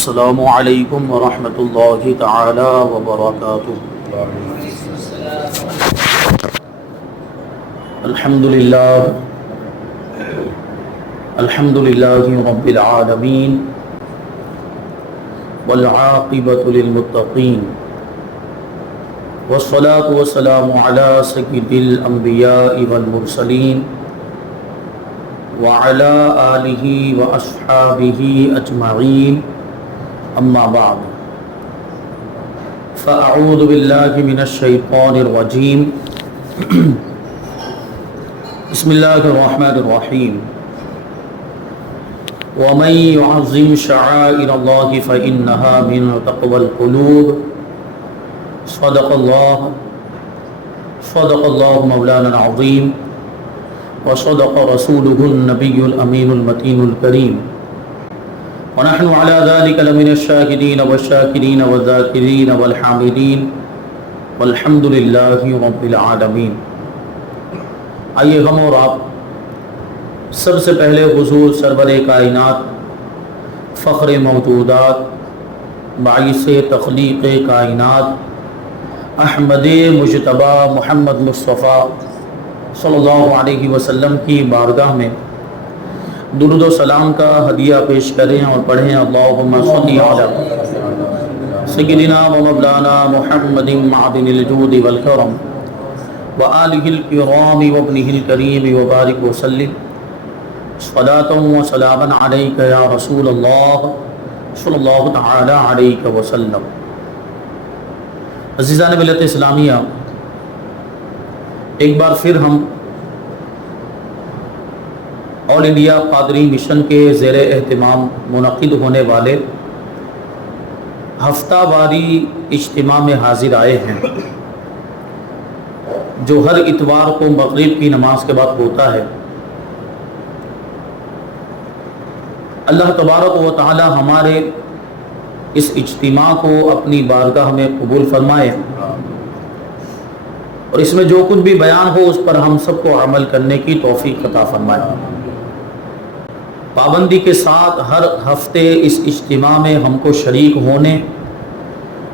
السلام علیکم ورحمۃ اللہ تعالی وبرکاتہ۔ الحمد للہ رب العالمین والعاقبۃ للمتقین والصلاة والسلام علی سید الانبیاء والمرسلین وعلى آلہ واصحابہ اجمعین، اما بعد فاعوذ باللہ من الشیطان الرجیم، بسم اللہ الرحمن الرحیم۔ ومن يعظم شعائر اللہ فإنها من تقوى القلوب، صدق اللہ مولانا العظیم وصدق رسوله النبی الامین المتین الکریم، ونحن على ذلك لمن الشاهدين والشاكرين والذاكرين والحامدين والحمد لله رب العالمین۔ آئیے ہم اور آپ سب سے پہلے حضور سرور کائنات، فخر موجودات، باعث تخلیق کائنات، احمد مجتبی محمد مصطفیٰ صلی اللہ علیہ وسلم کی بارگاہ میں درود و سلام کا ہدیہ پیش کریں اور پڑھیں، اللہم صلی علی سیدنا و مولانا محمد معدن الجود والکرم وآلہ الکرام وابنہ الکریم وبارک وسلم صلاۃ و سلاما علیک یا رسول اللہ صلی اللہ تعالی علیہ وسلم۔ عزیزان ملت اسلامیہ، ایک بار پھر ہم آل انڈیا قادری مشن کے زیر اہتمام منعقد ہونے والے ہفتہ واری اجتماع میں حاضر آئے ہیں، جو ہر اتوار کو مغرب کی نماز کے بعد ہوتا ہے۔ اللہ تبارک و تعالی ہمارے اس اجتماع کو اپنی بارگاہ میں قبول فرمائے، اور اس میں جو کچھ بھی بیان ہو اس پر ہم سب کو عمل کرنے کی توفیق عطا فرمائے۔ پابندی کے ساتھ ہر ہفتے اس اجتماع میں ہم کو شریک ہونے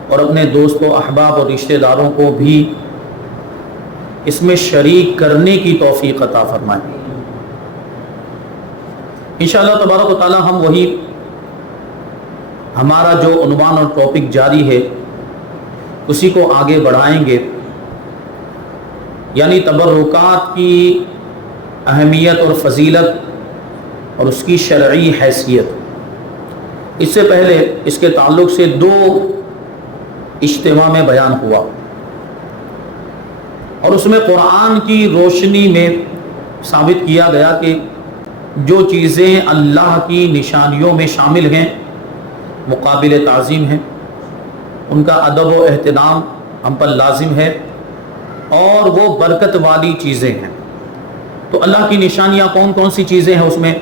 اور اپنے دوستوں، احباب اور رشتہ داروں کو بھی اس میں شریک کرنے کی توفیق عطا فرمائے۔ انشاءاللہ تبارک و تعالی ہم وہی ہمارا جو عنوان اور ٹاپک جاری ہے اسی کو آگے بڑھائیں گے، یعنی تبرکات کی اہمیت اور فضیلت اور اس کی شرعی حیثیت۔ اس سے پہلے اس کے تعلق سے دو اجتماع میں بیان ہوا، اور اس میں قرآن کی روشنی میں ثابت کیا گیا کہ جو چیزیں اللہ کی نشانیوں میں شامل ہیں وہ قابل تعظیم ہیں، ان کا ادب و احترام ہم پر لازم ہے، اور وہ برکت والی چیزیں ہیں۔ تو اللہ کی نشانیاں کون کون سی چیزیں ہیں؟ اس میں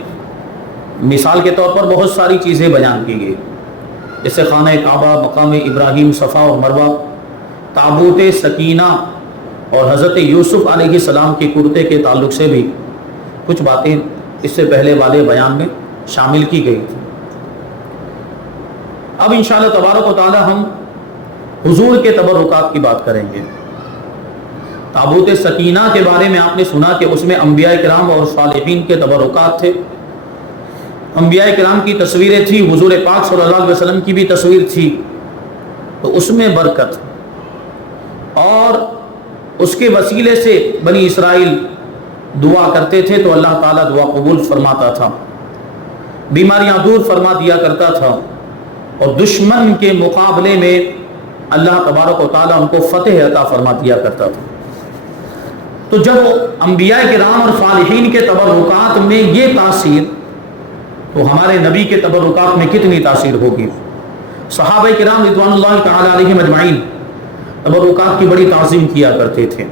مثال کے طور پر بہت ساری چیزیں بیان کی گئی، جیسے خانہ کعبہ، مقام ابراہیم، صفا اور مروہ، تابوت سکینہ، اور حضرت یوسف علیہ السلام کے کرتے کے تعلق سے بھی کچھ باتیں اس سے پہلے والے بیان میں شامل کی گئی تھی۔ اب انشاءاللہ تبارک و تعالی ہم حضور کے تبرکات کی بات کریں گے۔ تابوت سکینہ کے بارے میں آپ نے سنا کہ اس میں انبیاء کرام اور صالحین کے تبرکات تھے، انبیاء کرام کی تصویریں تھی، حضور پاک صلی اللہ علیہ وسلم کی بھی تصویر تھی، تو اس میں برکت، اور اس کے وسیلے سے بنی اسرائیل دعا کرتے تھے تو اللہ تعالیٰ دعا قبول فرماتا تھا، بیماریاں دور فرما دیا کرتا تھا، اور دشمن کے مقابلے میں اللہ تبارک و تعالیٰ ان کو فتح عطا فرما دیا کرتا تھا۔ تو جب انبیاء کرام اور صالحین کے تبرکات میں یہ تاثیر، تو ہمارے نبی کے تبرکات میں کتنی تاثیر ہوگی۔ صحابہ کرام رضوان اللہ تعالی علیہم اجمعین تبرکات کی بڑی تعظیم کیا کرتے تھے،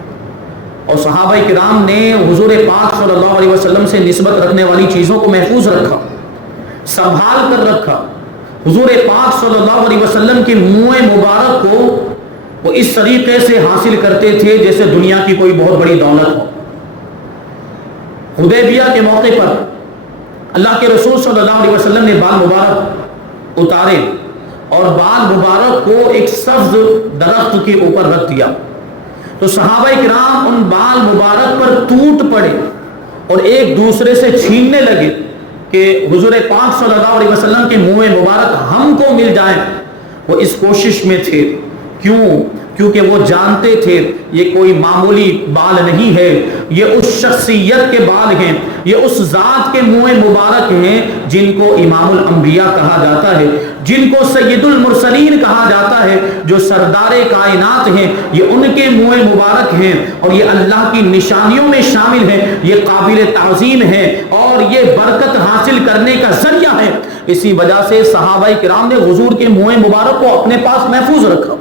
اور صحابہ کرام نے حضور پاک صلی اللہ علیہ وسلم سے نسبت رکھنے والی چیزوں کو محفوظ رکھا، سنبھال کر رکھا۔ حضور پاک صلی اللہ علیہ وسلم کے منہ مبارک کو وہ اس طریقے سے حاصل کرتے تھے جیسے دنیا کی کوئی بہت بڑی دولت ہو۔ حدیبیہ کے موقع پر اللہ کے رسول صلی اللہ علیہ وسلم نے بال مبارک اتارے اور بال مبارک کو ایک سبز درخت کے اوپر رکھ دیا تو صحابہ کرام ان بال مبارک پر ٹوٹ پڑے اور ایک دوسرے سے چھیننے لگے کہ حضور پاک صلی اللہ علیہ وسلم کے منہ مبارک ہم کو مل جائیں. وہ اس کوشش میں تھے. کیونکہ وہ جانتے تھے یہ کوئی معمولی بال نہیں ہے, یہ اس شخصیت کے بال ہیں, یہ اس ذات کے منہ مبارک ہیں جن کو امام الانبیاء کہا جاتا ہے, جن کو سید المرسلین کہا جاتا ہے, جو سردار کائنات ہیں. یہ ان کے منہ مبارک ہیں اور یہ اللہ کی نشانیوں میں شامل ہیں, یہ قابل تعظیم ہے اور یہ برکت حاصل کرنے کا ذریعہ ہے. اسی وجہ سے صحابہ کرام نے حضور کے منہ مبارک کو اپنے پاس محفوظ رکھا.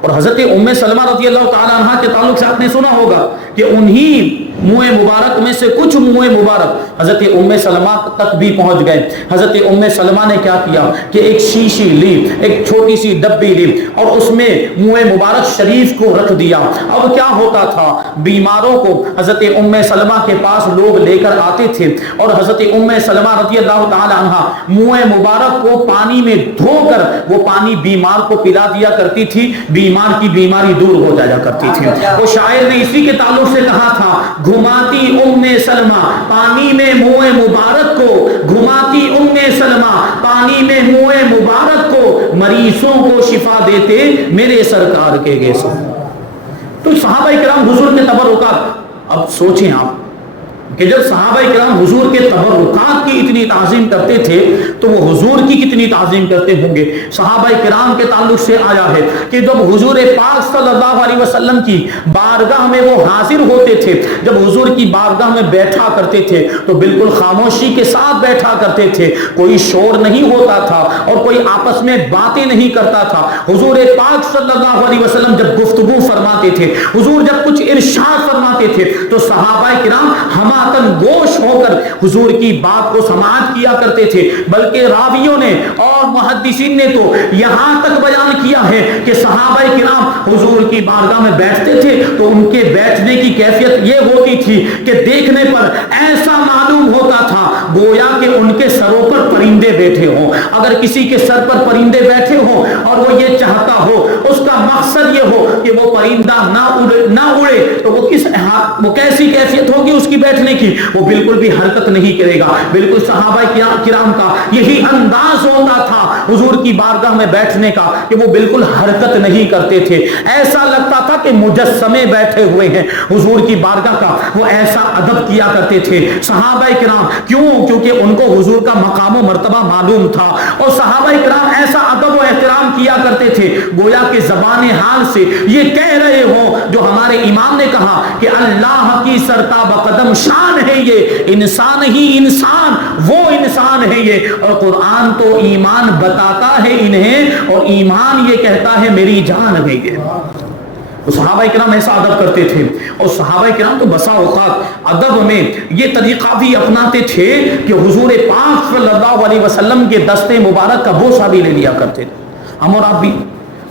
اور حضرت ام سلمہ رضی اللہ تعالی عنہ کے تعلق سے آپ نے سنا ہوگا کہ انہی منہ مبارک میں سے کچھ منہ مبارک حضرت ام سلمہ تک بھی پہنچ گئے. حضرت ام سلمہ نے کیا کیا کہ ایک شیشی لی, ایک چھوٹی سی ڈبی لی اور اس میں منہ مبارک شریف کو رکھ دیا. اب کیا ہوتا تھا, بیماروں کو حضرت ام سلمہ کے پاس لوگ لے کر آتے تھے اور حضرت ام سلمہ رضی اللہ تعالی عنہ منہ مبارک کو پانی میں دھو کر وہ پانی بیمار کو پلا دیا کرتی تھی, بیمار کی بیماری دور ہو جایا کرتی تھی. وہ شاعر نے اسی کے تعلق سے کہا تھا, گھماتی ام سلمہ پانی میں منہ مبارک کو, گھماتی ام سلمہ پانی میں منہ مبارک کو, مریضوں کو شفا دیتے میرے سرکار کے گیسوں. تو صحابہ کرام حضور کے تبرکات, اب سوچیں آپ کہ جب صحابہ کرام حضور کے تبرکات کی اتنی تعظیم کرتے تھے تو وہ حضور کی کتنی تعظیم کرتے ہوں گے. صحابہ کرام کے تعلق سے آیا ہے کہ جب حضور پاک صلی اللہ علیہ وسلم کی بارگاہ میں وہ حاضر ہوتے تھے, جب حضور کی بارگاہ میں بیٹھا کرتے تھے تو بالکل خاموشی کے ساتھ بیٹھا کرتے تھے, کوئی شور نہیں ہوتا تھا اور کوئی آپس میں باتیں نہیں کرتا تھا. حضور پاک صلی اللہ علیہ وسلم جب گفتگو فرماتے تھے, حضور جب کچھ ارشاد فرماتے تھے تو صحابہ کرام ہماتن گوش ہو کر حضور کی بات کو سماعت کیا کرتے تھے. بلکہ راویوں نے اور محدثین نے تو یہاں تک بیان کیا ہے کہ صحابہ کرام حضور کی بارگاہ میں بیٹھتے تھے تو ان کے بیٹھنے کی کیفیت یہ ہوتی تھی کہ دیکھنے پر ایسا معلوم ہوتا تھا گویا کہ ان کے سروں پر پرندے بیٹھے ہوں. اگر کسی کے سر پر پرندے بیٹھے ہوں اور وہ یہ چاہتا ہو, اس کا مقصد یہ ہو کہ وہ پرندہ نہ اڑے تو وہ کیسی کیفیت ہوگی اس کی بیٹھنے کی, وہ بالکل بھی حرکت نہیں کرے گا. بالکل صحابہ کرام کا یہی انداز ہوتا تھا حضور کی بارگاہ میں بیٹھنے کا کہ وہ بالکل حرکت نہیں کرتے تھے. ایسا لگتا تھا کہ مجسمے بیٹھے ہوئے ہیں حضور کی بارگاہ کا. وہ ایسا ادب کیا کرتے تھے صحابہ کرام. کیونکہ ان کو حضور کا مقام و مرتبہ معلوم تھا اور صحابہ کرام ایسا ادب و احترام کیا کرتے تھے گویا کہ زبان حال سے یہ کہہ رہے ہوں جو ہمارے امام نے کہا کہ اللہ کی سرتاب قدم شان ہے یہ, انسان ہی انسان, وہ انسان ہے یہ. اور قرآن تو ایمان بتاتا ہے انہیں اور ایمان یہ کہتا ہے میری جان ہے یہ. صحابہ کرام ایسا ادب کرتے تھے اور صحابہ کرام تو بسا اوقات ادب میں یہ طریقہ بھی اپناتے تھے کہ حضور پاک صلی اللہ علیہ وسلم کے دست مبارک کا بوسہ بھی لے لیا کرتے تھے. ہم اور آپ بھی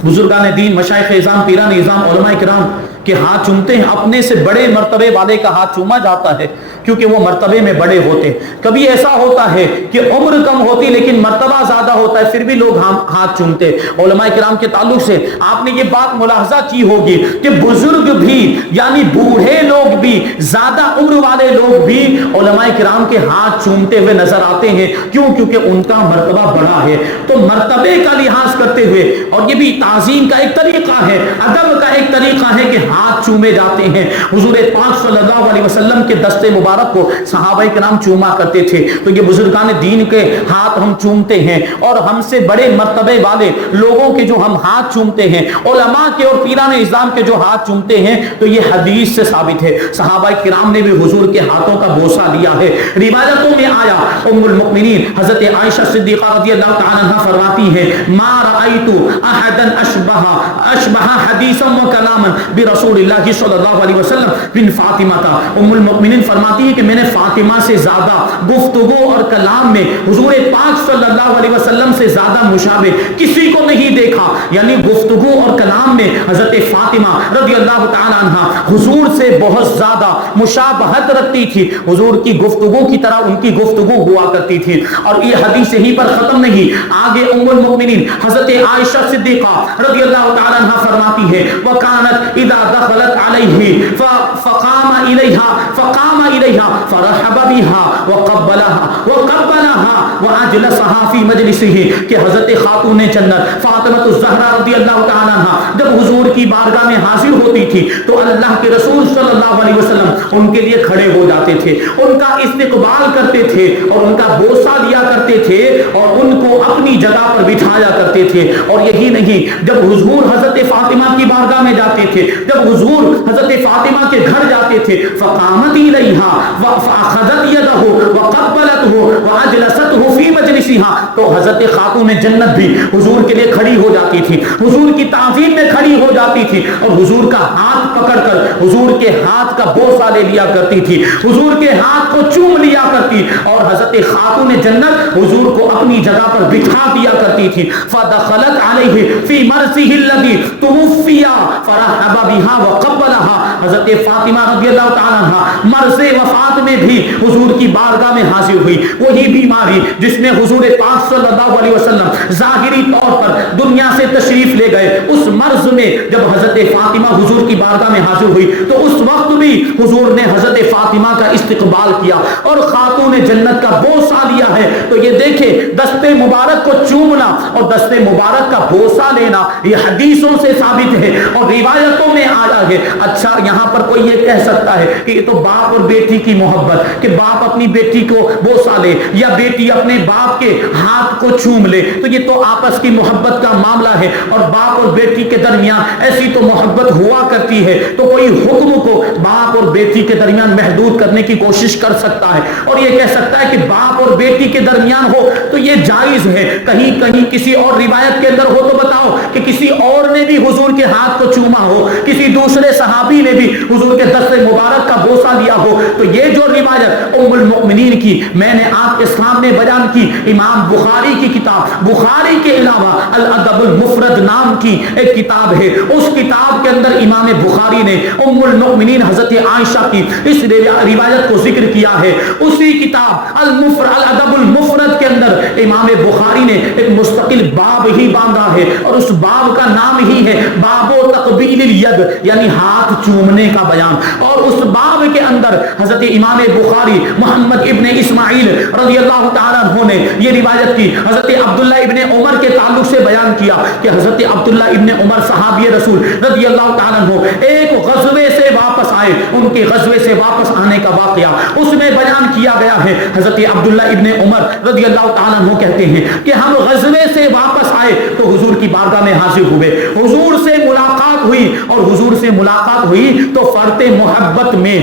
بزرگان دین, مشائخ اعظام, پیران اعظام, علماء کرام کے ہاتھ چومتے ہیں. اپنے سے بڑے مرتبے والے کا ہاتھ چوما جاتا ہے کیونکہ وہ مرتبے میں بڑے ہوتے. کبھی ایسا ہوتا ہے کہ عمر کم ہوتی لیکن مرتبہ زیادہ ہوتا ہے, پھر بھی لوگ ہاتھ چومتے. علماء کرام کے تعلق سے آپ نے یہ بات ملاحظہ کی ہوگی کہ بزرگ بھی یعنی بوڑھے لوگ بھی, زیادہ عمر والے لوگ بھی علماء کرام کے ہاتھ چومتے ہوئے نظر آتے ہیں. کیونکہ ان کا مرتبہ بڑا ہے. تو مرتبے کا لحاظ کرتے ہوئے, اور یہ بھی تعظیم کا ایک طریقہ ہے, ادب کا ایک طریقہ ہے کہ ہاتھ چومے جاتے ہیں. حضور پاک صلی اللہ علیہ وسلم کے دست مبارک کو صحابہ کرام چوما کرتے تھے. تو یہ بزرگان دین کے ہاتھ ہم چومتے ہیں اور ہم سے بڑے مرتبے والے لوگوں کے جو ہم ہاتھ چومتے ہیں, علماء کے اور پیران اعظام کے جو ہاتھ چومتے ہیں, تو یہ حدیث سے ثابت ہے. صحابہ کرام نے بھی حضور کے ہاتھوں کا بوسہ لیا ہے. روایتوں میں آیا, ام المؤمنین حضرت عائشہ صدیقہ رضی اللہ تعالی عنہا فرماتی ہیں, ما رأیت احدا اشبہ حدیثا و کلاما برسول اللہ صلی اللہ علیہ وسلم بن فاطمہ. ام المؤمنین فرماتی ہے کہ میں نے فاطمہ سے زیادہ گفتگو اور کلام میں حضور پاک صلی اللہ علیہ وسلم سے سے زیادہ مشابہ کسی کو نہیں دیکھا. یعنی گفتگو اور کلام میں حضرت فاطمہ رضی اللہ تعالی عنہ حضور سے بہت زیادہ مشابہت رکھتی تھی. حضور کی گفتگو کی طرح ان کی گفتگو ہوا کرتی تھی. اور یہ حدیث یہیں پر ختم نہیں, آگے ام المؤمنین حضرت عائشہ صدیقہ رضی اللہ تعالی عنہ فرماتی ہے وَكَانَتْ إِذَا دَخَلَتْ عَلَيْهِ فَقَامَ إِلَيْهَا فَرَحَبَ بِهَا وَقَبَّلَهَا وَأَجْلَسَهَا فِي مَجْلِسِهِ کہ حضرت خاتون جنت فاطمہ الزہرا رضی اللہ تعالی عنہ جب حضور کی بارگاہ میں حاضر ہوتی تھی تو اللہ کے رسول صلی اللہ علیہ وسلم ان کے لیے کھڑے ہو جاتے تھے, ان کا استقبال کرتے تھے اور ان کا بوسہ لیا کرتے تھے اور ان کو اپنی جگہ پر بٹھایا کرتے تھے. اور یہی نہیں, جب حضور حضرت فاطمہ کی بارگاہ میں جاتے تھے, جب حضور حضرت فاطمہ کے گھر جاتے تھے فقامت الیہا فاخذت یدہ وقبلتہ واجلستہ فی مجلسہا تو حضرت خاتون جنت بھی حضور کے لیے کھڑی ہو جاتی تھی, حضور کی تعظیم میں کھڑی ہو جاتی تھی اور حضور کا ہاتھ پکڑ کر حضور کے ہاتھ کا بوسہ لے لیا کرتی تھی, حضور کے ہاتھ کو چوم لیا کرتی اور حضرت خاتون جنت حضور کو اپنی جگہ پر بٹھا دیا کرتی تھی. فدخلت علیہ فی مرضہ الذی توفی فرحب بها وقبلها حضرت فاطمہ رضی اللہ تعالی عنہ مرض وفات میں بھی حضور کی بارگاہ میں حاضر ہوئی. وہی بیماری جس میں حضور پاک صلی اللہ علیہ وسلم ظاہری طور پر دنیا سے تشریف لے گئے, اس مرض میں جب حضرت فاطمہ حضور کی بارگاہ میں حاضر ہوئی تو اس وقت بھی حضور نے حضرت فاطمہ کا استقبال کیا اور خاتون جنت کا بوسہ لیا ہے. تو یہ دیکھیں, دستے مبارک کو چومنا اور دستے مبارک کا بوسہ لینا یہ حدیثوں سے ثابت ہے اور روایتوں میں آیا ہے. اچھا, یہاں پر کوئی یہ کہہ سکتا ہے کہ یہ تو باپ اور بیٹی کی محبت, کہ باپ اپنی بیٹی کو بوسہ لے یا بیٹی اپنے باپ کے ہاتھ کو چوم لے, تو یہ تو آپس کی محبت کا معاملہ ہے اور باپ اور بیٹی کے درمیان ایسی تو محبت ہوا کرتی ہے. تو کوئی حکم کو باپ اور بیٹی کے درمیان محدود کرنے کی کوشش کر سکتا ہے اور یہ کہہ سکتا ہے کہ باپ اور بیٹی کے درمیان ہو تو یہ جائز ہے. کہیں کہیں کسی اور روایت کے اندر ہو تو بتاؤ کہ کسی اور نے بھی حضور کے ہاتھ کو چوما ہو, کسی دوسرے صحابی نے بھی حضور کے دست مبارک کا بوسہ لیا ہو. تو یہ جو روایت ام المؤمنین کی میں نے آپ کے سامنے بیان کی, امام بخاری کی کتاب, بخاری کے علاوہ الادب المفرد نام کی ایک کتاب ہے, اس کتاب کے اندر امام بخاری نے ام المؤمنین حضرت عائشہ کی اس روایت کو ذکر کیا ہے. اسی کتاب الادب المفرد کے اندر امام بخاری نے ایک مستقل باب ہی باندھا ہے اور اس باب کا نام ہی ہے باب تقبیل الید, یعنی ہاتھ چومنے کا بیان. اور اس باب کے اندر حضرت امام بخاری محمد ابن اسماعیل رضی اللہ تعالیٰ عنہ نے یہ روایت کی حضرت عبداللہ ابن عمر کے تعلق سے بیان کیا کہ حضرت عبداللہ ابن عمر صحابی رسول رضی اللہ تعالیٰ عنہ ایک غزوے سے واپس آئے, ان کے غزوے سے واپس آنے کا واقعہ اس میں بیان کیا گیا ہے. حضرت عبداللہ ابن عمر رضی اللہ تعالیٰ عنہ کہتے ہیں کہ ہم غزوے سے واپس آئے تو حضور کی بارگاہ میں حاضر ہوئے, حضور سے ملاقات ہوئی اور حضور سے ملاقات ہوئی تو فرط محبت میں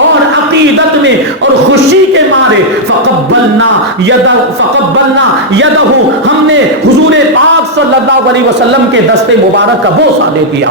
اور عقیدت میں اور خوشی کے مارے فقبلنا یدہ ہم نے حضور پاک صلی اللہ علیہ وسلم کے دست مبارک کا بوسہ دے دیا.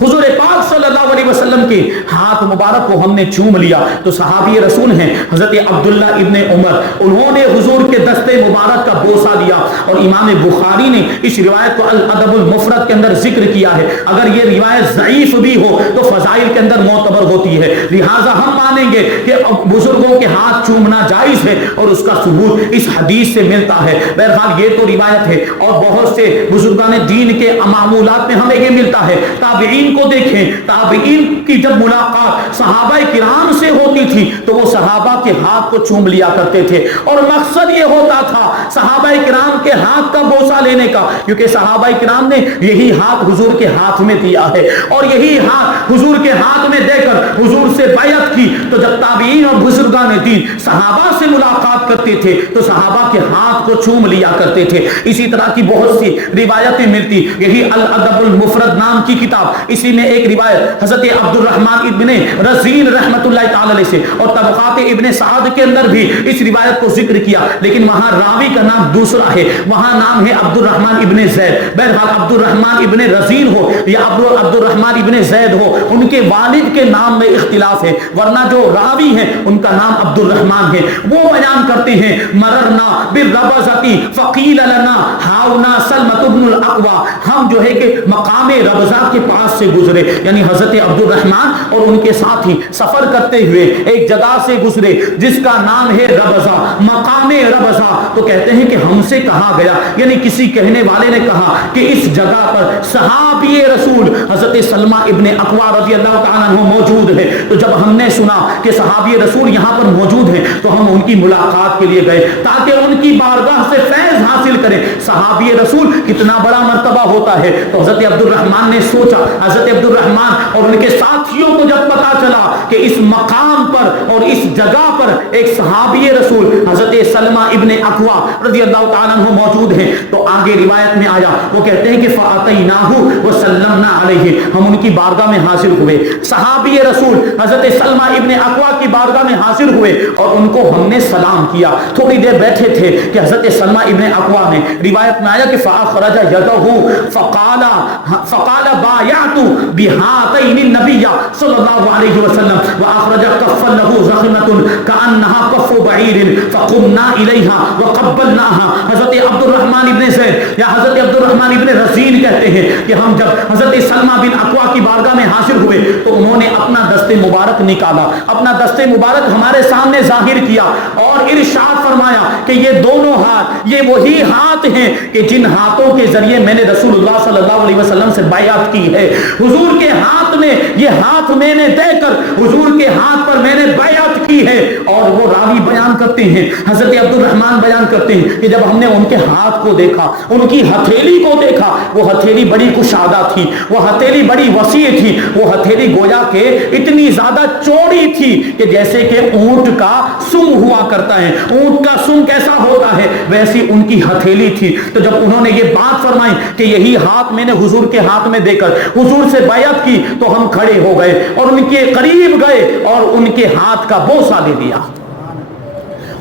حضور پاک صلی اللہ علیہ وسلم کے ہاتھ مبارک کو ہم نے چوم لیا. تو صحابی رسول ہیں حضرت عبداللہ ابن عمر, انہوں نے حضور کے دست مبارک کا بوسہ دیا اور امام بخاری نے اس روایت کو الادب المفرد کے اندر ذکر کیا ہے. اگر یہ روایت ضعیف بھی ہو تو فضائل کے اندر معتبر ہوتی ہے, لہٰذا ہم مانیں گے کہ بزرگوں کے ہاتھ چومنا جائز ہے اور اس کا ثبوت اس حدیث سے ملتا ہے. بہرحال یہ تو روایت ہے اور بہت سے بزرگان دین کے معمولات میں ہمیں یہ ملتا ہے. تابعین کو دیکھیں, تابعین کی جب ملاقات صحابہ کرام سے ہوتی تھی تو وہ صحابہ کے ہاتھ کو چوم لیا کرتے تھے اور مقصد یہ ہوتا تھا صحابہ کرام کے ہاتھ کا بوسہ لینے کا, کیونکہ صحابہ کرام نے یہی ہاتھ حضور کے ہاتھ میں دیا ہے اور یہی ہاتھ حضور کے ہاتھ میں دے کر حضور سے بیعت کی. تو جب تابعین اور بزرگان دین صحابہ سے ملاقات کرتے تھے تو صحابہ کے ہاتھ کو چوم لیا کرتے تھے. اسی طرح کی بہت سی روایتیں ملتی, یہی الادب المفرد نام کی کتاب, اسی میں ایک روایت حضرت عبد الرحمن ابن رزین رحمت اللہ تعالی علیہ سے اور طبقات ابن سعد کے اندر بھی اس روایت کو ذکر کیا, لیکن وہاں راوی کا نام دوسرا ہے, وہاں نام ہے عبد الرحمن ابن زید. بہرحال عبد الرحمن ابن رزین ہو یا عبد الرحمن ابن زید ہو, ان کے والد کے نام میں اختلاف ہے، ورنہ جو راوی ہیں ان کا نام عبد الرحمن ہے۔ وہ بیان کرتے ہیں مررنا بالربزتی فقیل لنا ہاؤنا سلمۃ بن الاقوى، ہم جو ہے کہ مقام ربزہ کے پاس سے گزرے، یعنی حضرت عبد الرحمن اور ان کے ساتھی سفر کرتے ہوئے ایک جگہ سے گزرے جس کا نام ہے ربزہ، مقام ربزہ۔ تو کہتے ہیں کہ ہم سے کہا گیا، یعنی کسی کہنے والے نے کہا کہ اس جگہ پر صحابی رسول حضرت سلمہ ابن اقویٰ رضی اللہ تعالیٰ عنہ موجود ہے۔ تو جب ہم نے سنا کہ صحابی رسول یہاں پر موجود ہیں تو ہم ان کی ملاقات کے لیے گئے تاکہ ان کی بارگاہ سے فیض حاصل کریں۔ صحابی رسول کتنا بڑا مرتبہ ہوتا ہے۔ تو حضرت عبد الرحمن نے سوچا، حضرت عبد الرحمن اور ان کے ساتھیوں کو جب پتا چلا کہ اس مقام پر اور اس جگہ پر ایک صحابی رسول حضرت سلمہ ابن اقویٰ رضی اللہ تعالیٰ عنہ موجود ہیں، تو آگے روایت میں آیا، وہ کہتے ہیں کہ فَأَتَيْنَاهُ وَسَلَّمْنَا عَلَيْهِ، ہم ان کی بارگاہ میں حاضر ہوئے، صحابی رسول حضرت سلمہ ابن اقویٰ کی بارگاہ میں حاضر ہوئے اور ان کو ہم نے سلام کیا۔ تھوڑی دیر بیٹھے تھے کہ حضرت سلمہ ابن اقویٰ نے، روایت میں آیا کہ فَأَخْرَجَ يَدَهُ فَقَالَ بَايَعْتُ بِهَاتَيْنِ النَّبِيَّ صلی اللہ علیہ وسلم وَأَخْرَجَ كَفًّا لَهُ زَخِمَةٌ كَأَنَّهَا كَفُّ بَعِيرٍ فَقُمْنَا إِلَيْهَا وَقَبَّلْنَاهَا۔ حضرت عبد الرحمن ابن زید یا حضرت عبد الرحمن ابن رزین کہتے ہیں کہ ہم جب حضرت سلمہ بن اقویٰ کی بارگاہ میں حاضر ہوئے تو انہوں نے اپنا دست مبارک نکالا، اپنا دست مبارک ہمارے سامنے ظاہر کیا اور ارشاد فرمایا کہ یہ دونوں ہاتھ یہ وہی ہاتھ ہیں کہ جن ہاتھوں کے ذریعے میں نے رسول اللہ صلی اللہ علیہ وسلم سے بیعت کی ہے۔ حضور کے ہاتھ میں یہ ہاتھ میں نے دے کر حضور کے ہاتھ پر میں نے بیعت کی ہے۔ اور وہ راوی بیان کرتے ہیں، حضرت عبد الرحمن بیان کرتے ہیں کہ جب ہم نے ان کے ہاتھ کو دیکھا، ان کی ہتھیلی کو دیکھا، وہ ہتھیلی بڑی کشادہ تھی، وہ ہتھیلی بڑی وسیع تھی، وہ ہتھیلی گویا کہ اتنی زیادہ چوڑی تھی کہ جیسے کہ اونٹ کا سم ہوا کرتا ہے، اونٹ کا سم کیسا ہوتا ہے ویسی ان کی ہتھیلی تھی۔ تو جب انہوں نے یہ بات فرمائی کہ یہی ہاتھ میں نے حضور کے ہاتھ میں دے کر حضور سے بیعت کی، تو ہم کھڑے ہو گئے اور ان کے قریب گئے اور ان کے ہاتھ کا بوسہ لے لیا،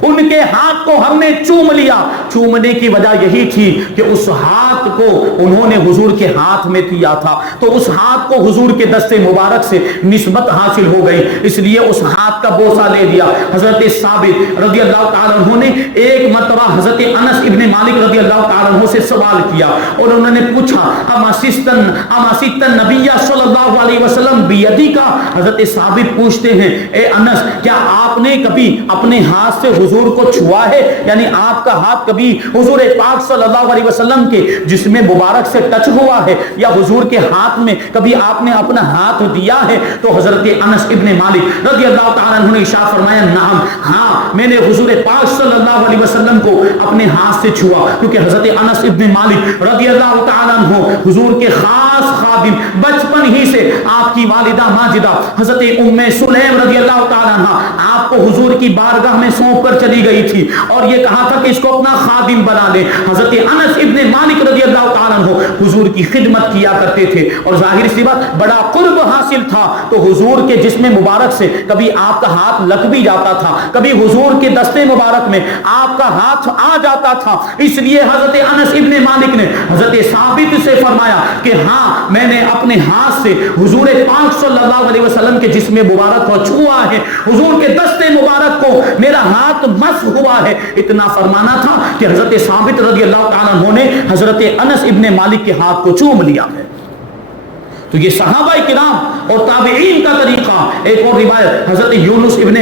ان کے ہاتھ کو ہم نے چوم لیا۔ چومنے کی وجہ یہی تھی کہ اس ہاتھ کو انہوں نے حضور کے ہاتھ میں دیا تھا، تو اس ہاتھ کو حضور کے دست مبارک سے نسبت حاصل ہو گئی، اس لیے اس ہاتھ کا بوسہ لے دیا۔ حضرت ثابت رضی اللہ تعالیٰ عنہ نے ایک مرتبہ حضرت انس ابن مالک رضی اللہ تعالیٰ عنہ سے سوال کیا اور انہوں نے پوچھا اماسیت النبی صلی اللہ علیہ وسلم بیدی کا۔ حضرت ثابت پوچھتے ہیں، اے انس کیا آپ نے کبھی اپنے ہاتھ سے حضور کو چھوا ہے، یعنی آپ کا ہاتھ کبھی حضور پاک صلی اللہ علیہ وسلم کے جسم مبارک سے ٹچ ہوا ہے، یا حضور کے ہاتھ میں کبھی آپ نے اپنا ہاتھ دیا ہے؟ تو حضرت انس ابن مالک رضی اللہ تعالیٰ عنہ نے ارشاد فرمایا، نعم، ہاں میں نے حضور پاک صلی اللہ علیہ وسلم کو اپنے ہاتھ سے چھوا، کیونکہ حضرت انس ابن مالک رضی اللہ تعالیٰ عنہ حضور کے خاص خادم، بچپن ہی سے آپ کی والدہ ماجدہ حضرت ام سلیم رضی اللہ تعالیٰ عنہ آپ کو حضور کی بارگاہ میں سونپ کر چلی گئی تھی اور یہ کہا تھا کہ اس کو اپنا خادم بنا لے۔ حضرت انس ابن مالک رضی اللہ تعالیٰ عنہ حضور کی خدمت کیا کرتے تھے اور ظاہر سی بات بڑا قرب حاصل تھا، تو حضور کے جسم مبارک سے کبھی آپ کا ہاتھ لگ بھی جاتا تھا، کبھی حضور کے دستے مبارک میں آپ کا ہاتھ آ جاتا تھا۔ اس لیے حضرت انس ابن مالک نے حضرت ثابت سے فرمایا کہ ہاں میں نے اپنے ہاتھ سے حضور پاک صلی اللہ علیہ وسلم کے جسم مبارک کو چھوا ہے، حضور کے دستے مبارک کو میرا ہاتھ مس ہوا ہے۔ اتنا فرمانا تھا کہ حضرت ثابت رضی اللہ تعالیٰ عنہ نے حضرت انس ابن مالک کے ہاتھ کو چوم لیا ہے۔ تو یہ صحابہ کرام اور تابعین کا طریقہ۔ ایک اور روایت حضرت یونس ابن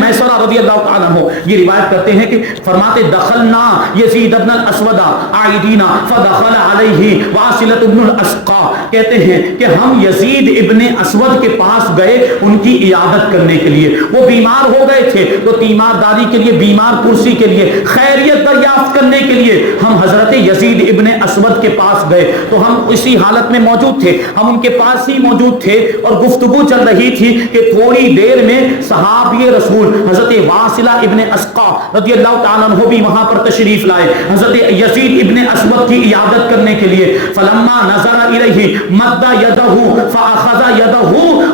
میسرہ رضی اللہ تعالیٰ عنہ یہ روایت کرتے ہیں کہ فرماتے دخلنا یزید ابن الاسود عائدینا فدخل علیہ واصلۃ ابن الاسقا، کہتے ہیں کہ ہم یزید ابن اسود کے پاس گئے ان کی عیادت کرنے کے لیے، وہ بیمار ہو گئے تھے تو تیمارداری کے لیے، بیمار پرسی کے لیے، خیریت دریافت کرنے کے لیے ہم حضرت یزید ابن اسود کے پاس گئے، تو ہم اسی حالت میں موجود تھے، ہم ان کے پاس ہی موجود تھے اور گفتگو چل رہی تھی کہ تھوڑی دیر میں صحابی رسول حضرت واصلہ ابن اسقا رضی اللہ تعالیٰ عنہ بھی وہاں پر تشریف لائے حضرت یزید ابن اسود کی عیادت کرنے کے لیے۔ فلما نظر الیہ مد یدہ فاخذ یدہ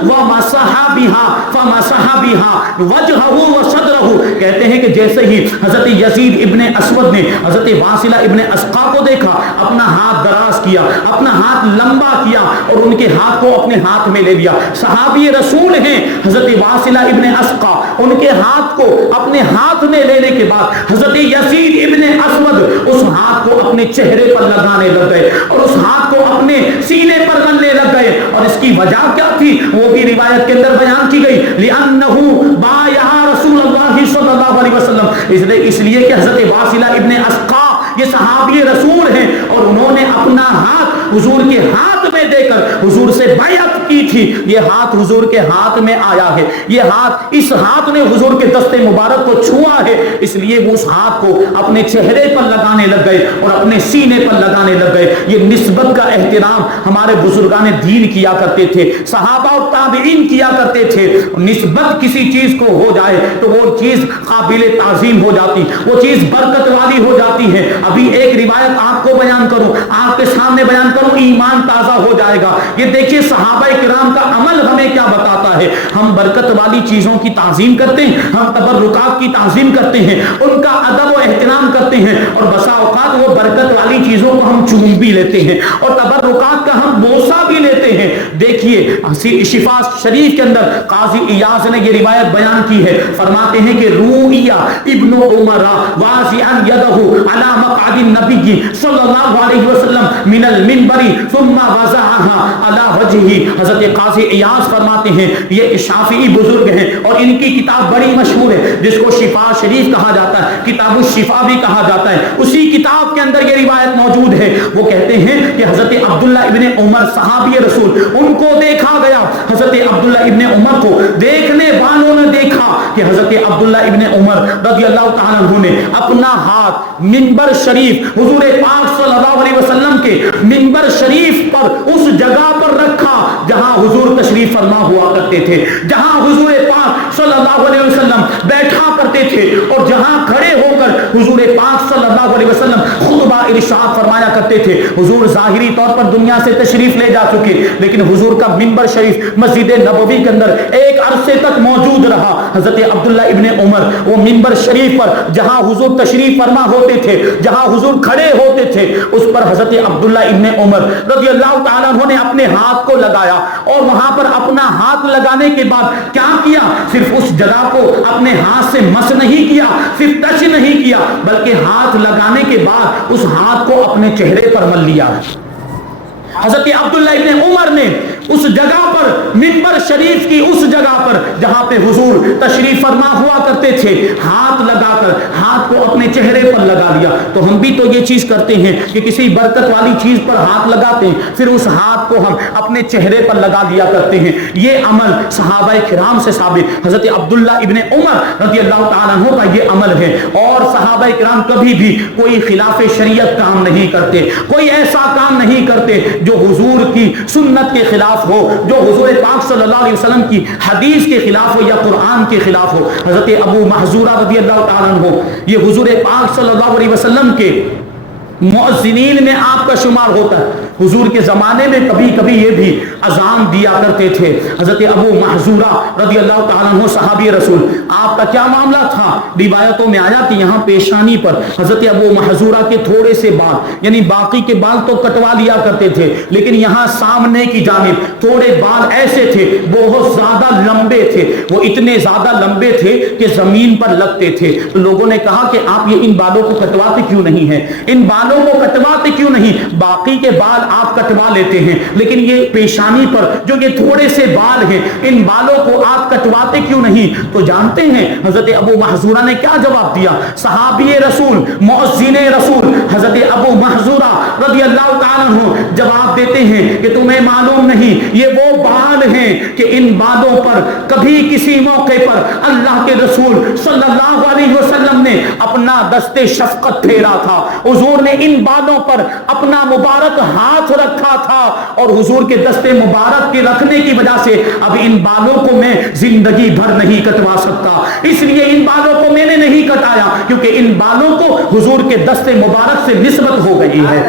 ومسح بها وجهه وصدره، کہتے ہیں کہ جیسے ہی حضرت یزید ابن اسود نے حضرت واصلہ ابن اسقا کو دیکھا، اپنا ہاتھ دراز کیا، اپنا ہاتھ لمبا کیا اور ان کے ہاتھ کو اپنے ہاتھ میں لے لیا۔ صحابی رسول ہیں حضرت واصلہ ابن اسقا، ان کے ہاتھ کو اپنے ہاتھ میں لینے کے بعد حضرت یزید ابن اسود اس ہاتھ کو اپنے چہرے پر لگانے لگ گئے اور اس ہاتھ کو اپنے سینے پر رگڑنے لگ گئے، اور اس کی وجہ کیا تھی وہ بھی روایت کے اندر بیان کی گئی، لِأَنَّهُ بَايَعَ رسول اللہ صلی اللہ علیہ وسلم، اس لیے کہ حضرت واصلہ ابن اسقا یہ صحابی رسول ہیں اور انہوں نے اپنا ہاتھ حضور کے ہاتھ میں دے کر حضور سے بیعت کی تھی۔ یہ ہاتھ حضور کے ہاتھ میں آیا ہے، یہ ہاتھ، اس ہاتھ نے حضور کے دست مبارک کو چھوا ہے، اس لیے وہ اس ہاتھ کو اپنے چہرے پر لگانے لگ گئے اور اپنے سینے پر لگانے لگ گئے۔ یہ نسبت کا احترام ہمارے بزرگان دین کیا کرتے تھے، صحابہ اور تابعین کیا کرتے تھے۔ نسبت کسی چیز کو ہو جائے تو وہ چیز قابل تعظیم ہو جاتی، وہ چیز برکت والی ہو جاتی ہے۔ ابھی ایک روایت آپ کو بیان کروں، آپ کے سامنے بیان کروں، ایمان تازہ ہو جائے گا۔ یہ دیکھیے صحابہ کرام کا عمل ہمیں کیا بتاتا ہے۔ ہم برکت والی چیزوں کی تعظیم کرتے ہیں، ہم تبرکات کی تعظیم کرتے ہیں، ان کا ادب و احترام کرتے ہیں، اور بسا اوقات وہ برکت والی چیزوں کو ہم چوم بھی لیتے ہیں اور تبرکات کا ہم بوسہ بھی لیتے ہیں۔ دیکھیے شفا شریف کے اندر قاضی ایاز نے یہ روایت بیان کی ہے، فرماتے ہیں کہ رویا ابن عمر واضعا یدہ علی مقعد النبی صلی اللہ علیہ وسلم من المنبر ثم وضعها علی وجهه۔ حضرت قاضی ایاز فرماتے ہیں، یہ شافعی بزرگ ہیں اور ان کی کتاب بڑی مشہور ہے جس کو شفا شریف کہا جاتا ہے، کتاب الشفا بھی کہا جاتا ہے۔ اسی کتاب کے اندر یہ روایت موجود ہے۔ وہ کہتے ہیں کہ حضرت عبداللہ ابن عمر صحابی رسول، ان کو دیکھا گیا، حضرت عبداللہ ابن عمر کو دیکھنے والوں نے دیکھا کہ حضرت عبداللہ ابن عمر رضی اللہ تعالیٰ عنہ نے اپنا ہاتھ منبر شریف حضور پاک صلی اللہ علیہ وسلم کے منبر شریف پر اس جگہ پر رکھا جہاں حضور تشریف فرما ہوا کرتے تھے، جہاں حضور پاک صلی اللہ علیہ وسلم بیٹھا کرتے تھے، اور جہاں کھڑے ہو کر حضور پاک صلی اللہ علیہ وسلم خطبہ ارشاد فرمایا کرتے تھے۔ حضور ظاہری طور پر دنیا سے تشریف لے جا چکے، لیکن حضور کا منبر شریف مسجد نبوی کے اندر ایک عرصے تک موجود رہا۔ حضرت عبداللہ ابن عمر وہ منبر شریف پر جہاں حضور تشریف فرما ہوتے تھے، جہاں حضور کھڑے ہوتے تھے، اس پر حضرت عبداللہ ابن عمر رضی اللہ تعالیٰ عنہ نے اپنے ہاتھ کو لگایا، اور وہاں پر اپنا ہاتھ لگانے کے بعد کیا کیا؟ صرف اس جگہ کو اپنے ہاتھ سے مس نہیں کیا، صرف ٹچ نہیں کیا، بلکہ ہاتھ لگانے کے بعد اس ہاتھ کو اپنے چہرے پر مل لیا۔ حضرت عبداللہ ابن عمر نے اس جگہ پر منبر شریف کی اس جگہ پر جہاں پہ حضور تشریف فرما ہوا کرتے تھے ہاتھ لگا کر ہاتھ کو اپنے چہرے پر لگا لیا۔ تو ہم بھی تو یہ چیز کرتے ہیں کہ کسی برکت والی چیز پر ہاتھ لگاتے ہیں، پھر اس ہاتھ کو ہم اپنے چہرے پر لگا لیا کرتے ہیں۔ یہ عمل صحابہ کرام سے ثابت، حضرت عبداللہ ابن عمر رضی اللہ تعالیٰ عنہ کا یہ عمل ہے۔ اور صحابہ کرام کبھی بھی کوئی خلاف شریعت کام نہیں کرتے، کوئی ایسا کام نہیں کرتے جو حضور کی سنت کے خلاف ہو، جو حضور پاک صلی اللہ علیہ وسلم کی حدیث کے خلاف ہو یا قرآن کے خلاف ہو۔ حضرت ابو محذورہ رضی اللہ تعالیٰ عنہ یہ حضور پاک صلی اللہ علیہ وسلم کے مؤذنین میں آپ کا شمار ہوتا ہے۔ حضور کے زمانے میں کبھی کبھی یہ بھی اذان دیا کرتے تھے۔ حضرت ابو محذورہ رضی اللہ تعالیٰ عنہ صحابی رسول، آپ کا کیا معاملہ تھا؟ روایتوں میں آیا کہ یہاں پیشانی پر حضرت ابو محذورہ کے تھوڑے سے بال، یعنی باقی کے بال تو کٹوا لیا کرتے تھے، لیکن یہاں سامنے کی جانب تھوڑے بال ایسے تھے، بہت زیادہ لمبے تھے، وہ اتنے زیادہ لمبے تھے کہ زمین پر لگتے تھے۔ تو لوگوں نے کہا کہ آپ یہ ان بالوں کو کٹواتے کیوں نہیں ہیں؟ ان بالوں کو کٹواتے کیوں نہیں؟ باقی کے بال آپ کٹوا لیتے ہیں، لیکن یہ پیشانی پر جو یہ تھوڑے سے بال ہیں، ان بالوں کو آپ کٹواتے کیوں نہیں؟ تو جانتے ہیں حضرت ابو محذورہ نے کیا جواب دیا؟ صحابی رسول، مؤذن رسول حضرت ابو محذورہ رضی اللہ تعالیٰ عنہ جواب دیتے ہیں کہ تمہیں معلوم نہیں یہ وہ بال ہیں کہ ان بالوں پر کبھی کسی موقع پر اللہ کے رسول صلی اللہ علیہ وسلم نے اپنا دست شفقت پھیرا تھا۔ حضور نے ان بالوں پر اپنا مبارک ہاتھ ہاتھ رکھا تھا اور حضور کے دستے مبارک کے رکھنے کی وجہ سے اب ان بالوں کو میں زندگی بھر نہیں کٹوا سکتا، اس لیے ان بالوں کو میں نے نہیں کٹایا، کیونکہ ان بالوں کو حضور کے دستے مبارک سے نسبت ہو گئی ہے۔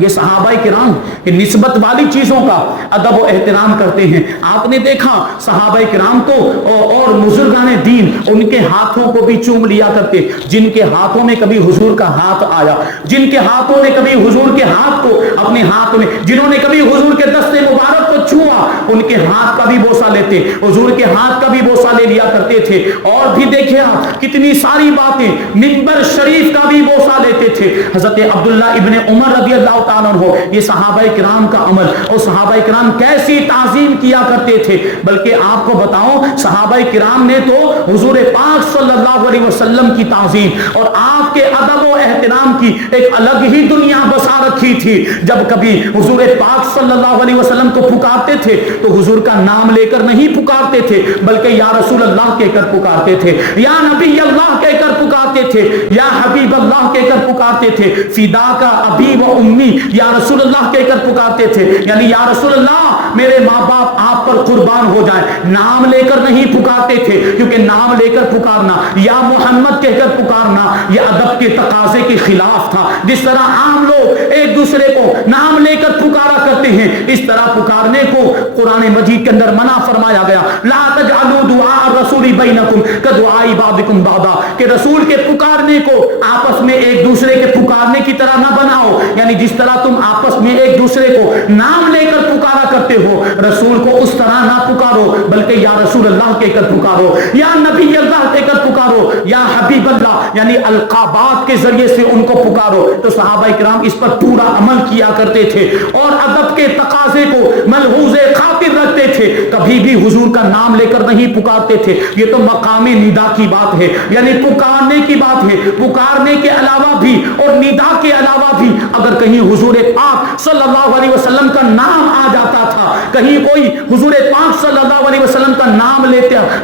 یہ صحابہ کرام نسبت والی چیزوں کا ادب و احترام کرتے ہیں۔ آپ نے دیکھا صحابہ کرام تو اور بزرگان دین ان کے ہاتھوں کو بھی چوم لیا کرتے، جن کے ہاتھوں میں کبھی حضور کا ہاتھ آیا، جن کے ہاتھوں نے کبھی حضور کے ہاتھ کو اپنے ہاتھ میں، جنہوں نے کبھی حضور کے دستے مبارک کو چھوا، ان کے ہاتھ کا بھی بوسہ لیتے، حضور کے ہاتھ کا بھی بوسہ لے لیا کرتے تھے۔ اور بھی دیکھیں آپ کتنی ساری باتیں، منبر شریف کا بھی بوسہ لیتے تھے۔ حضرت عبداللہ ابن عمر رضی اللہ تعالیٰ عنہ، یہ صحابہ کرام کا عمل، اور صحابہ کرام کیسی تعظیم کیا کرتے تھے۔ بلکہ آپ کو بتاؤں صحابہ کرام نے تو حضور پاک صلی اللہ علیہ وسلم کی تعظیم اور آپ کے ادب و احترام کی ایک الگ ہی دنیا بسا رکھی تھی۔ جب کبھی حضور پاک صلی اللہ علیہ وسلم کو پکارتے تھے تو حضور کا نام لے کر نہیں پکارتے تھے، بلکہ یا رسول اللہ کہہ کر پکارتے تھے، یا نبی اللہ کہہ کر پکارتے تھے، یا حبیب اللہ کہہ کر پکارتے تھے، فدا کا ابی و امی یا رسول اللہ کہہ کر پکارتے تھے، یعنی یا رسول اللہ میرے ماں باپ آپ پر قربان ہو جائیں۔ نام لے کر نہیں پکارتے تھے، کیونکہ نام لے کر پکارنا یا محمد کہہ کر پکارنا یہ ادب کے تقاضے کے خلاف تھا۔ جس طرح عام لوگ ایک دوسرے کو نام لے کر پکارا کرتے ہیں، اس طرح پکارنے کو قرآن مجید کے اندر منع فرمایا گیا، لا تجعلوا دعاء الرسول بینکم کدعاء بعضکم بعضا، کہ رسول کے پکارنے کو آپس میں ایک دوسرے کے پکارنے کی طرح نہ بناؤ، یعنی جس طرح تم آپس میں ایک دوسرے کو نام لے کر پکارا کرتے ہو، رسول کو اس طرح نہ پکارو، بلکہ یا رسول اللہ کہہ کر پکارو، یا نبی اللہ کہہ کر پکارو، یا حبیب اللہ، یعنی القابات کے ذریعے سے ان کو پکارو۔ تو صحابہ کرام اس پر پورا عمل کیا کرتے تھے اور ادب کے تقاضے کو ملحوظ خاطر رکھتے تھے، کبھی بھی حضور کا نام لے کر نہیں پکارتے تھے۔ یہ تو مقام ندا کی بات ہے، یعنی پکارنے کی بات ہے۔ پکارنے کے علاوہ بھی اور ندا کے علاوہ بھی اگر کہیں حضور پاک صلی اللہ علیہ وسلم کا نام آ جاتا تھا، کہیں کوئی حضور پاک صلی اللہ علیہ وسلم کا نام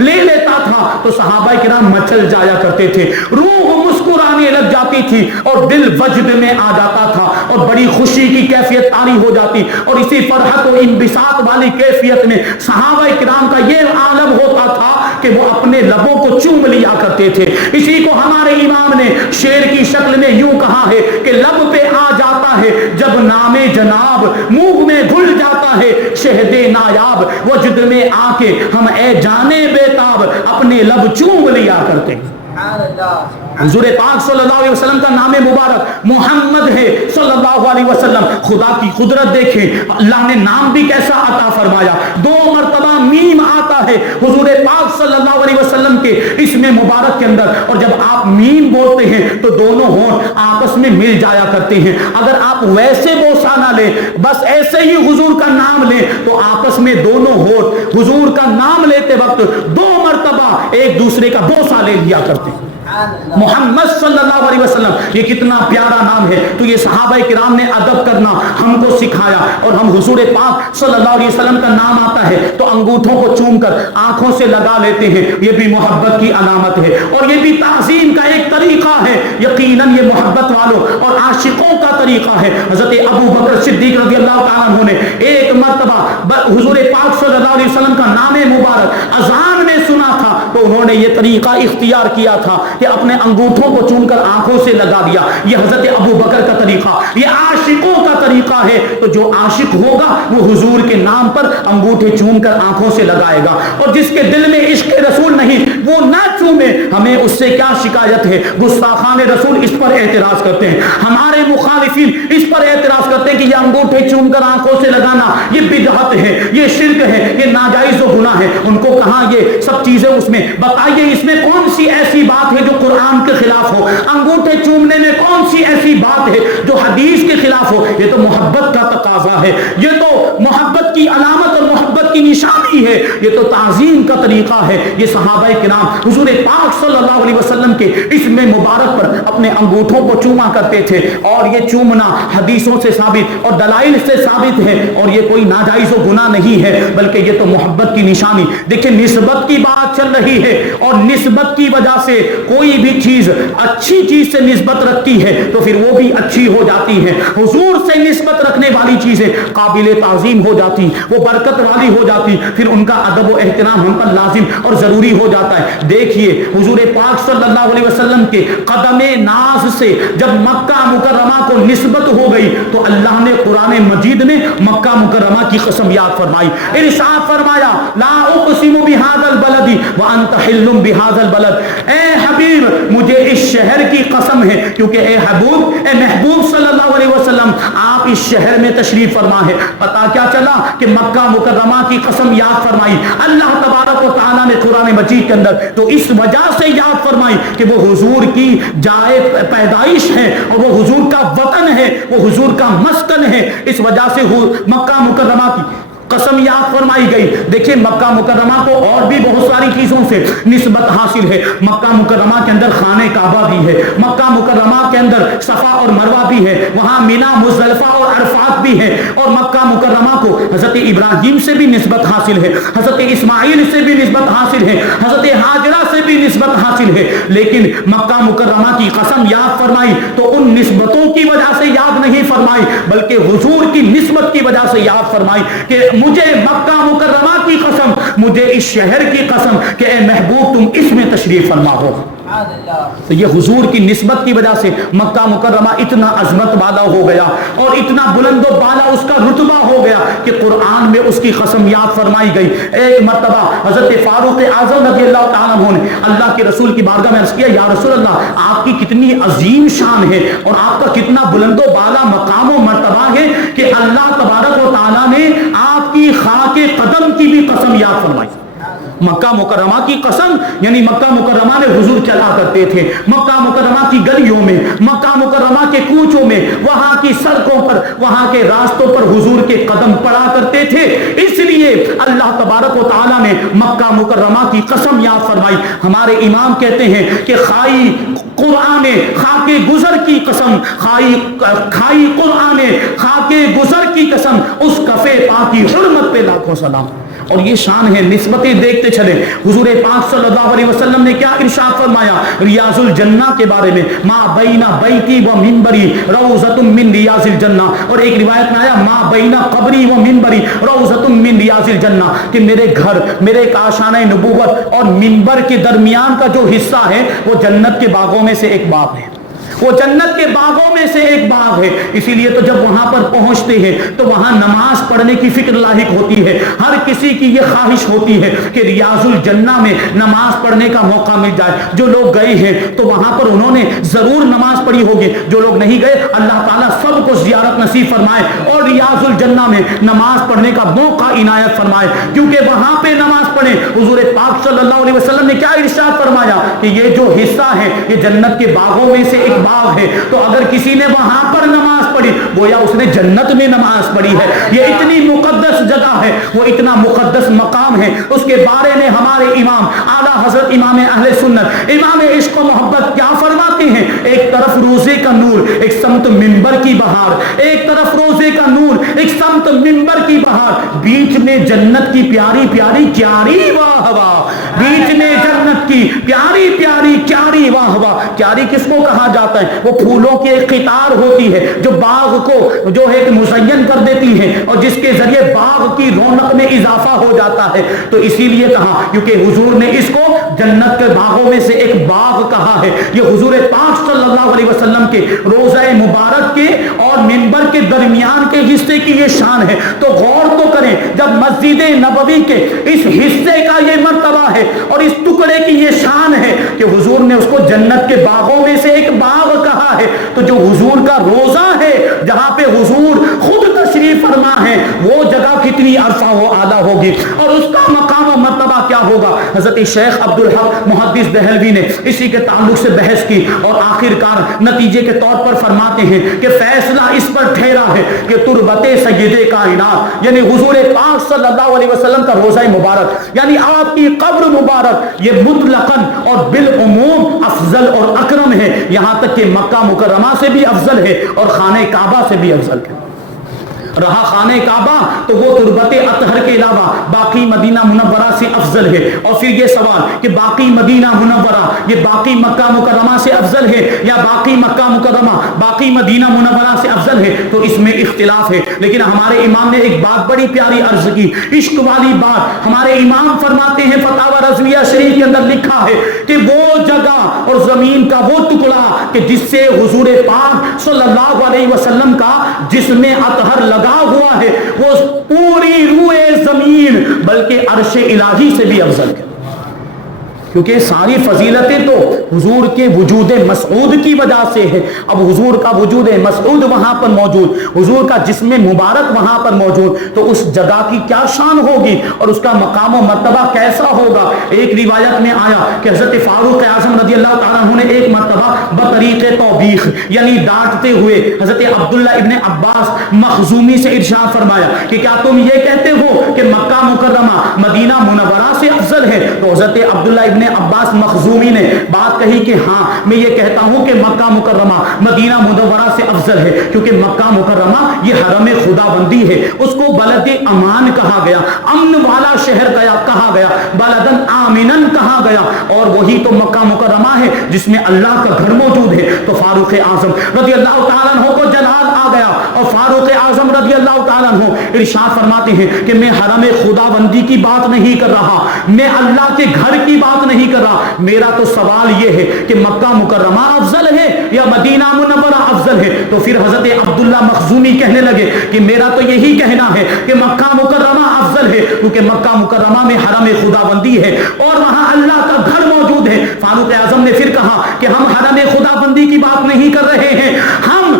لے لیتا تھا تو صحابہ کرام مچل جایا کرتے تھے، روح مسکرانے لگ جاتی تھی اور دل وجد میں آ جاتا تھا اور بڑی خوشی کی کیفیت طاری ہو جاتی، اور اسی فرحت و انبساط والی کیفیت میں صحابہ کرام کا یہ عالم ہوتا تھا کہ وہ اپنے لبوں کو چوم لیا کرتے تھے۔ اسی کو ہمارے امام نے شعر کی شکل میں یوں کہا ہے کہ لب پہ آ جاتا ہے جب نام جناب، منہ میں گھل جاتا ہے شہد نایاب، وجد میں آ کے ہم اے جانے بیتاب اپنے لب چوم لیا کرتے ہیں۔ حضور پاک صلی اللہ علیہ وسلم کا نام مبارک محمد ہے صلی اللہ علیہ وسلم۔ خدا کی قدرت دیکھیں، اللہ نے نام بھی کیسا عطا فرمایا، 2 مرتبہ میم آتا ہے حضور پاک صلی اللہ علیہ وسلم کے اسم مبارک کے اندر، اور جب آپ میم بولتے ہیں تو دونوں ہونٹ آپس میں مل جایا کرتے ہیں۔ اگر آپ ویسے بوسہ نہ لیں، بس ایسے ہی حضور کا نام لیں تو آپس میں دونوں ہونٹ حضور کا نام لیتے وقت 2 مرتبہ ایک دوسرے کا بوسہ لے لیا کرتے ہیں۔ محمد صلی اللہ علیہ وسلم، یہ کتنا پیارا نام ہے۔ تو یہ صحابہ کرام نے ادب کرنا ہم کو سکھایا، اور ہم حضور پاک صلی اللہ علیہ وسلم کا نام آتا ہے تو انگوٹھوں کو چوم کر آنکھوں سے لگا لیتے ہیں، یہ بھی محبت کی علامت ہے اور یہ بھی تعظیم کا ایک طریقہ ہے۔ یقیناً یہ محبت والوں اور عاشقوں کا طریقہ ہے۔ حضرت ابو بکر صدیق رضی اللہ تعالیٰ عنہ نے ایک مرتبہ حضور پاک صلی اللہ علیہ وسلم کا نام مبارک اذان میں سنا تھا تو انہوں نے یہ طریقہ اختیار کیا تھا کہ اپنے انگوٹھوں کو چون کر آنکھوں سے لگا دیا۔ یہ حضرت ابو بکر کا طریقہ، یہ عاشقوں کا طریقہ ہے۔ تو جو عاشق ہوگا وہ حضور کے نام پر انگوٹھے چون کر آنکھوں سے لگائے گا، اور جس کے دل میں عشق رسول نہیں وہ نہ چومے۔ ہمیں اس سے کیا شکایت ہے؟ گستاخان رسول اس پر اعتراض کرتے ہیں، ہمارے مخالفین اس پر اعتراض کرتے ہیں کہ یہ انگوٹھے چوم کر آنکھوں سے لگانا یہ بدعت ہے، یہ شرک ہے، یہ ناجائز و گناہ ہے۔ ان کو کہاں یہ سب چیزیں اس میں بتائیے، اس میں کون سی ایسی بات ہے جو قرآن کے خلاف ہو؟ انگوٹھے چومنے میں کون سی ایسی بات ہے جو حدیث کے خلاف ہو؟ یہ تو محبت کا تقاضا ہے، یہ تو محبت کی علامت اور محبت کی نشانی ہے, یہ تو تعظیم کا طریقہ ہے. یہ صحابہ کرام حضور پاک صلی اللہ علیہ وسلم کے اسم مبارک پر اپنے انگوٹھوں کو چوما کرتے تھے, اور یہ چومنا حدیثوں سے ثابت اور دلائل سے ثابت ہے, اور یہ کوئی ناجائز و گناہ نہیں ہے, بلکہ یہ تو محبت کی نشانی. دیکھیں نسبت کی بات چل رہی ہے, اور نسبت کی وجہ سے کوئی بھی چیز اچھی چیز سے نسبت رکھتی ہے تو پھر وہ بھی اچھی ہو جاتی ہے. حضور سے نسبت رکھنے والی چیزیں قابل تعظیم ہو جاتی, وہ برکت والی ہو جاتی, پھر ان کا ادب و احترام ہم پر لازم اور ضروری ہو جاتا ہے. دیکھیے حضور پاک صلی اللہ علیہ وسلم کے قدم ناز سے جب مکہ مکرمہ کو نسبت ہو گئی تو اللہ نے قرآن مجید میں مکہ مکرمہ کی قسم یاد فرمائی. ارشاد فرمایا لا اقسم بهذا البلد وانت حل بهذا البلد, اے حبیب مجھے اس شہر کی قسم ہے, کیونکہ اے محبوب صلی اللہ علیہ وسلم آپ اس شہر میں تشریف فرما ہے. پتا کیا چلا کہ مکہ مکرمہ کی قسم یاد فرمائی اللہ تبارک و تعالیٰ نے قرآن مجید کے اندر, تو اس وجہ سے یاد فرمائی کہ وہ حضور کی جائے پیدائش ہے, اور وہ حضور کا وطن ہے, وہ حضور کا مسکن ہے. اس وجہ سے مکہ مکرمہ کی قسم یاد فرمائی گئی. دیکھیں مکہ مکرمہ کو اور بھی بہت ساری چیزوں سے نسبت حاصل ہے. مکہ مکرمہ کے اندر خانہ کعبہ بھی ہے, مکہ مکرمہ کے اندر صفا اور مروہ بھی ہے, وہاں مینا مزدلفہ اور عرفات بھی ہے, اور مکہ مکرمہ کو حضرت ابراہیم سے بھی نسبت حاصل ہے, حضرت اسماعیل سے بھی نسبت حاصل ہے, حضرت ہاجرہ سے بھی نسبت حاصل ہے. لیکن مکہ مکرمہ کی قسم یاد فرمائی تو ان نسبتوں کی وجہ سے یاد نہیں فرمائی, بلکہ حضور کی نسبت کی وجہ سے یاد فرمائی کہ مجھے مکہ مکرمہ کی قسم, مجھے اس شہر کی قسم کہ اے محبوب تم اس میں تشریف فرما ہو. تو یہ حضور کی نسبت کی وجہ سے مکہ مکرمہ اتنا عظمت والا ہو گیا, اور اتنا بلند و بالا اس کا رتبہ ہو گیا کہ قرآن میں اس کی قسم یاد فرمائی گئی. ایک مرتبہ حضرت فاروق اعظم رضی اللہ تعالیٰ عنہ نے اللہ کے رسول کی بارگاہ میں عرض کیا, یا رسول اللہ آپ کی کتنی عظیم شان ہے, اور آپ کا کتنا بلند و بالا مقام و مرتبہ ہے کہ اللہ تبارک و تعالیٰ نے آپ کی خاک قدم کی بھی قسم یاد فرمائی. مکہ مکرمہ کی قسم, یعنی مکہ مکرمہ میں حضور چلا کرتے تھے, مکہ مکرمہ کی گلیوں میں, مکہ مکرمہ کے کوچوں میں, وہاں کی سڑکوں پر, وہاں کے راستوں پر حضور کے قدم پڑا کرتے تھے. اس لیے اللہ تبارک و تعالیٰ نے مکہ مکرمہ کی قسم یاد فرمائی. ہمارے امام کہتے ہیں کہ خائی قرآن خاک گزر کی قسم, کھائی قرآن خاک گزر کی قسم, اس کفے پاکی حرمت پہ لاکھوں سلام. اور یہ شان ہے, نسبتیں دیکھتے چلے. حضور پاک صلی اللہ علیہ وسلم نے کیا ارشاد فرمایا ریاض الجنہ کے بارے میں, ما بین بیتی و منبری روضۃ من ریاض الجنہ, اور ایک روایت میں آیا ما بین قبری و منبری روضۃ من ریاض الجنہ, کہ میرے گھر, میرے کاشانہ نبوت اور منبر کے درمیان کا جو حصہ ہے وہ جنت کے باغوں میں سے ایک باغ ہے, وہ جنت کے باغوں میں سے ایک باغ ہے. اسی لیے تو جب وہاں پر پہنچتے ہیں تو وہاں نماز پڑھنے کی فکر لاحق ہوتی ہے. ہر کسی کی یہ خواہش ہوتی ہے کہ ریاض الجنہ میں نماز پڑھنے کا موقع مل جائے. جو لوگ گئے ہیں تو وہاں پر انہوں نے ضرور نماز پڑھی ہوگی, جو لوگ نہیں گئے اللہ تعالیٰ سب کو زیارت نصیب فرمائے اور ریاض الجنہ میں نماز پڑھنے کا موقع عنایت فرمائے, کیونکہ وہاں پہ نماز پڑھیں. حضور پاک صلی اللہ علیہ وسلم نے کیا ارشاد فرمایا کہ یہ جو حصہ ہے یہ جنت کے باغوں میں سے ایک باغ ہے, تو اگر کسی نے وہاں پر نماز پڑھی گویا اس نے جنت میں نماز پڑھی ہے. یہ اتنی مقدس جگہ ہے, وہ اتنا مقدس مقام ہے. اس کے بارے میں ہمارے امام اعلیٰ حضرت امام اہل سنت, امام عشق و محبت کیا فرماتے ہیں, ایک طرف روزے کا نور, ایک سمت منبر کی بہار, ایک طرف روزے کا نور, ایک سمت منبر کی بہار, بیچ میں جنت کی پیاری پیاری کیاری واہ واہ, بیچ میں جنت کی پیاری پیاری کیاری واہ واہ. کیاری کس کو کہا جاتا ہے, وہ پھولوں کی ایک قطار ہوتی ہے جو باغ کو جو ہے مزین کر دیتی ہے, اور جس کے ذریعے باغ کی رونق میں اضافہ ہو جاتا ہے. تو اسی لیے کہا کیونکہ حضور نے اس کو جنت کے باغوں میں سے ایک باغ کہا ہے. یہ حضور پاک صلی اللہ علیہ وسلم کے روضہ مبارک کے اور منبر کے درمیان کے حصے کی یہ شان ہے. تو غور تو کریں, جب مسجد نبوی کے اس حصے کا یہ مرتبہ ہے اور اس ٹکڑے کی یہ شان ہے کہ حضور نے اس کو جنت کے باغوں میں سے ایک باغ کہا ہے, تو جو حضور کا روزہ ہے جہاں پہ حضور خود تشریف فرما ہے وہ جگہ کتنی عرصہ و اعلیٰ ہوگی, اور اس کا مقام و مرتبہ کیا ہوگا. حضرت شیخ عبدالحق محدث دہلوی نے اسی کے تعلق سے بحث کی اور آخرکار نتیجے کے طور پر فرماتے ہیں کہ فیصلہ اس پر ٹھہرا ہے کہ تربت سید کائنات یعنی حضور پاک صلی اللہ علیہ وسلم کا روضہ مبارک یعنی آپ کی قبر مبارک یہ مطلقاً اور بالعموم افضل اور اکرم ہے، یہاں تک کہ مکہ مکرمہ سے بھی افضل ہے اور خانہ کعبہ سے بھی افضل ہے. رہا خانہ کعبہ تو وہ تربت اطہر کے علاوہ باقی مدینہ منورہ سے افضل ہے. اور پھر یہ سوال کہ باقی مدینہ منورہ یہ باقی مکہ مکرمہ سے افضل ہے یا باقی مکہ مکرمہ باقی مدینہ منورہ سے افضل ہے، تو اس میں اختلاف ہے. لیکن ہمارے امام نے ایک بات بڑی پیاری عرض کی، عشق والی بات. ہمارے امام فرماتے ہیں فتاوی رضویہ شریف کے اندر لکھا ہے کہ وہ جگہ اور زمین کا وہ ٹکڑا کہ جس سے حضور پاک صلی اللہ علیہ وسلم کا جسم اطہر لگا ہوا ہے وہ پوری روئے زمین بلکہ عرش الہی سے بھی افضل ہے، کیونکہ ساری فضیلتیں تو حضور کے وجود مسعود کی وجہ سے ہے. اب حضور کا وجود مسعود وہاں پر موجود، حضور کا جسم مبارک وہاں پر موجود، تو اس جگہ کی کیا شان ہوگی اور اس کا مقام و مرتبہ کیسا ہوگا. ایک روایت میں آیا کہ حضرت فاروق اعظم رضی اللہ تعالیٰ عنہ نے ایک مرتبہ بطریق توبیخ یعنی ڈانٹتے ہوئے حضرت عبداللہ ابن عباس مخزومی سے ارشاد فرمایا کہ کیا تم یہ کہتے ہو کہ مکہ مکرمہ مدینہ منورہ سے افضل ہے؟ تو حضرت عبداللہ ابن عباس مخزومی نے بات کہی کہ ہاں میں یہ کہتا ہوں کہ مکہ مکرمہ مدینہ منورہ سے افضل ہے، کیونکہ مکہ مکرمہ یہ حرم خدا بندی ہے، اس کو بلد امان کہا گیا، امن والا شہر کہا گیا، بلدن آمنن کہا گیا، اور وہی تو مکہ مکرمہ ہے جس میں اللہ کا گھر موجود ہے. تو فاروق اعظم رضی اللہ تعالیٰ عنہ کو جلال آ گیا اور فاروق اعظم رضی اللہ تعالیٰ عنہ ارشاد فرماتے ہیں کہ میں حرم خدا بندی کی بات نہیں کر رہا، میں اللہ کے گھر کی بات نہیں کر رہا، میرا تو سوال یہ ہے کہ مکہ مکرمہ افضل ہے یا مدینہ منورہ افضل ہے. تو پھر حضرت عبداللہ مخزومی کہنے لگے کہ میرا تو یہی کہنا ہے کہ مکہ مکرمہ افضل ہے، کیونکہ مکہ مکرمہ میں حرم خدا بندی ہے اور وہاں اللہ کا گھر موجود ہے. فاروق اعظم نے پھر کہا کہ ہم حرم خدا بندی کی بات نہیں کر رہے ہیں، ہم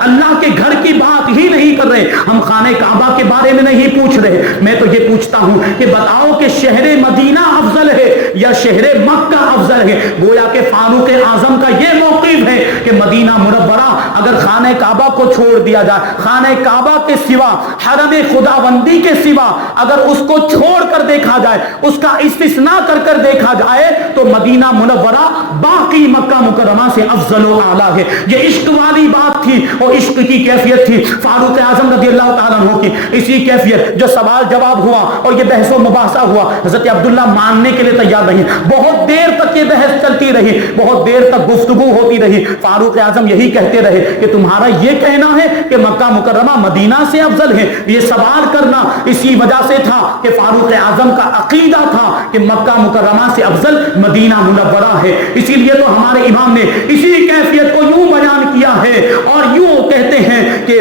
اللہ کے گھر کی بات ہی نہیں کر رہے، ہم خانہ کعبہ کے بارے میں نہیں پوچھ رہے. میں تو یہ پوچھتا ہوں کہ بتاؤ کہ شہر مدینہ افضل ہے یا شہر مکہ افضل ہے. گویا کہ فاروق اعظم کا یہ موقف ہے کہ مدینہ منورہ اگر خانہ کعبہ کو چھوڑ دیا جائے، خانہ کعبہ کے سوا حرم خدا بندی کے سوا اگر اس کو چھوڑ کر دیکھا جائے، اس کا استثناء کر دیکھا جائے، تو مدینہ منورہ باقی مکہ مکرمہ سے افضل و اعلیٰ ہے. یہ عشق والی بات تھی اور عشق کی کیفیت تھی فاروق اعظم رضی اللہ تعالیٰ عنہ کی. اسی کیفیت جو سوال جواب ہوا اور یہ بحث و مباحثہ ہوا، حضرت عبداللہ ماننے کے لیے تیار نہیں، بہت دیر تک یہ بحث چلتی رہی، بہت دیر تک گفتگو ہوتی رہی. فاروق اعظم یہی کہتے رہے کہ تمہارا یہ کہنا ہے کہ مکہ مکرمہ مدینہ سے افضل ہے. یہ سوال کرنا اسی وجہ سے تھا کہ فاروق اعظم کا عقیدہ تھا کہ مکہ مکرمہ سے افضل مدینہ منورہ ہے. اسی لیے تو ہمارے امام نے اسی کیفیت کو یوں بیان کیا ہے اور یوں کہتے ہیں کہ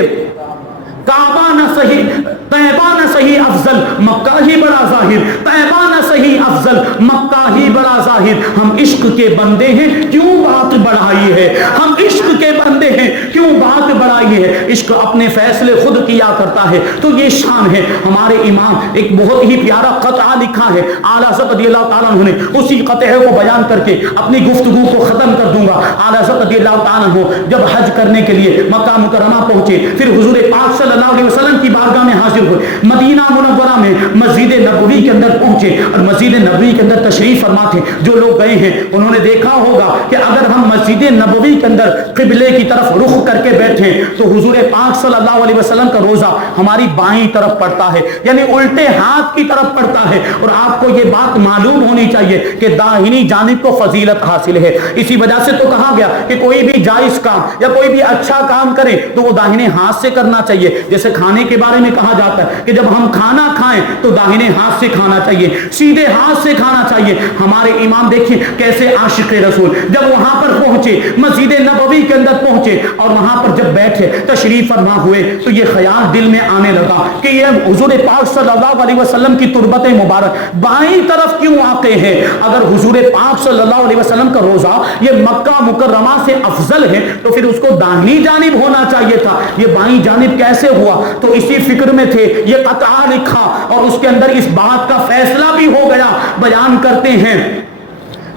کعبہ نہ صحیح طیبہ نہ صحیح افضل مکہ ہی بڑا ظاہر، طیبہ نہ صحیح افضل مکہ ہی بڑا ظاہر. ہم عشق کے بندے ہیں کیوں بات بڑھائی ہے، ہم عشق کے بندے ہیں کیوں بات بڑھائی ہے. عشق اپنے فیصلے خود کیا کرتا ہے، تو یہ شان ہے. ہمارے امام ایک بہت ہی پیارا قطعہ لکھا ہے، اعلیٰ حضرت رضی اللہ تعالیٰ عنہ نے اسی قطعے کو بیان کر کے اپنی گفتگو کو ختم کر دوں گا. اعلیٰ حضرت رضی اللہ تعالیٰ عنہ جب حج کرنے کے لیے مکہ مکرمہ پہنچے، پھر حضور پاک صلی اللہ علیہ وسلم کی بارگاہ میں حاضر ہوئے، مدینہ منورہ میں مسجد نبوی کے اندر پہنچے اور مسجد نبوی کے اندر تشریف فرما تھے. جو لوگ گئے ہیں انہوں نے دیکھا ہوگا کہ اگر ہم مسجد نبوی کے اندر قبلے کی طرف رخ کر کے بیٹھیں تو حضور پاک صلی اللہ علیہ وسلم کا روزہ ہماری بائیں طرف پڑتا ہے، یعنی الٹے ہاتھ کی طرف پڑتا ہے. اور آپ کو یہ بات معلوم ہونی چاہیے کہ داہنی جانب کو فضیلت حاصل ہے. اسی وجہ سے تو کہا گیا کہ کوئی بھی جائز کام یا کوئی بھی اچھا کام کرے تو وہ داہنے ہاتھ سے کرنا چاہیے. جیسے کھانے کے بارے میں کہا جاتا ہے کہ جب ہم کھانا کھائیں تو داہنے ہاتھ سے کھانا چاہیے، سیدھے ہاتھ سے کھانا چاہیے. ہمارے امام دیکھیں کیسے عاشق رسول جب وہاں پر پہنچے، مسجد نبوی کے اندر پہنچے اور وہاں پر جب بیٹھے تشریف تشریف فرما ہوئے تو یہ خیال دل میں آنے لگا کہ یہ حضور پاک صلی اللہ علیہ وسلم کی تربت مبارک بائیں طرف کیوں واقع ہے؟ اگر حضور پاک صلی اللہ علیہ وسلم کا روزہ یہ مکہ مکرمہ سے افضل ہے تو پھر اس کو داہنی جانب ہونا چاہیے تھا، یہ بائیں جانب کیسے ہوا؟ تو اسی فکر میں تھے، یہ قطعہ لکھا اور اس کے اندر اس بات کا فیصلہ بھی ہو گیا۔ بیان کرتے ہیں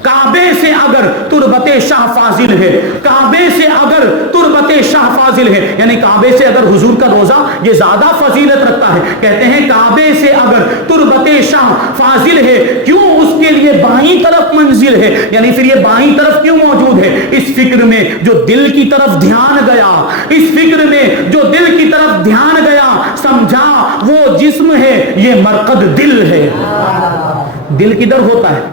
کعبے سے اگر تربت شاہ فاضل ہے، کعبے سے اگر تربت شاہ فاضل ہے، یعنی کعبے سے اگر حضور کا روزہ یہ زیادہ فضیلت رکھتا ہے، کہتے ہیں کعبے سے اگر تربت شاہ فاضل ہے کیوں اس کے لیے بائیں طرف منزل ہے؟ یعنی پھر یہ بائیں طرف کیوں موجود ہے؟ اس فکر میں جو دل کی طرف دھیان گیا، اس فکر میں جو دل کی طرف دھیان گیا، سمجھا وہ جسم ہے، یہ مرقد دل ہے۔ دل کدھر ہوتا ہے؟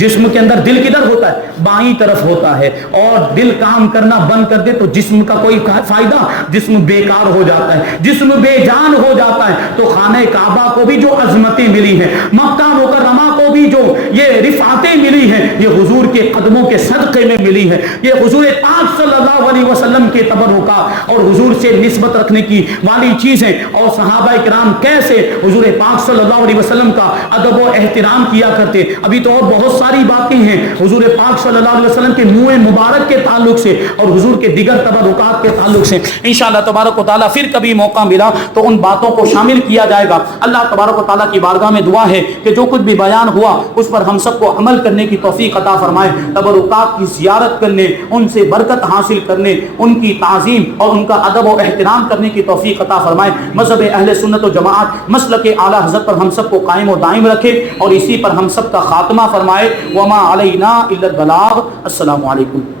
جسم کے اندر دل کدھر ہوتا ہے؟ بائیں طرف ہوتا ہے، اور دل کام کرنا بند کر دے تو جسم کا کوئی فائدہ، جسم بیکار ہو جاتا ہے، جسم بے جان ہو جاتا ہے۔ تو خانہ کعبہ کو بھی جو عظمتیں ملی ہیں، مکہ مکرمہ کو بھی جو یہ رفعتیں ملی ہیں، یہ حضور کے قدموں کے صدقے میں ملی ہے۔ یہ حضور پاک صلی اللہ علیہ وسلم کے تبرکات اور حضور سے نسبت رکھنے کی والی چیزیں، اور صحابہ کرام کیسے حضور پاک صلی اللہ علیہ وسلم کا ادب و احترام کیا کرتے۔ ابھی تو اور بہت ساری باتیں ہیں حضور پاک صلی اللہ علیہ وسلم کے منہ مبارک کے تعلق سے اور حضور کے دیگر تبرکات کے تعلق سے انشاءاللہ تبارک و تعالیٰ پھر کبھی موقع ملا تو ان باتوں کو شامل کیا جائے گا۔ اللہ تبارک و تعالیٰ کی بارگاہ میں دعا ہے کہ جو کچھ بھی بیان ہوا اس پر ہم سب کو عمل کرنے کی توفیق عطا فرمائے، تبرکات کی زیارت کرنے، ان سے برکت حاصل کرنے، ان کی تعظیم اور ان کا ادب و احترام کرنے کی توفیق عطا فرمائے۔ مذہب اہل سنت و جماعت مسلک اعلیٰ حضرت پر ہم سب کو قائم و دائم رکھے اور اسی پر ہم سب کا خاتمہ فرمائے۔ وما علینا الا البلاغ۔ السلام علیکم۔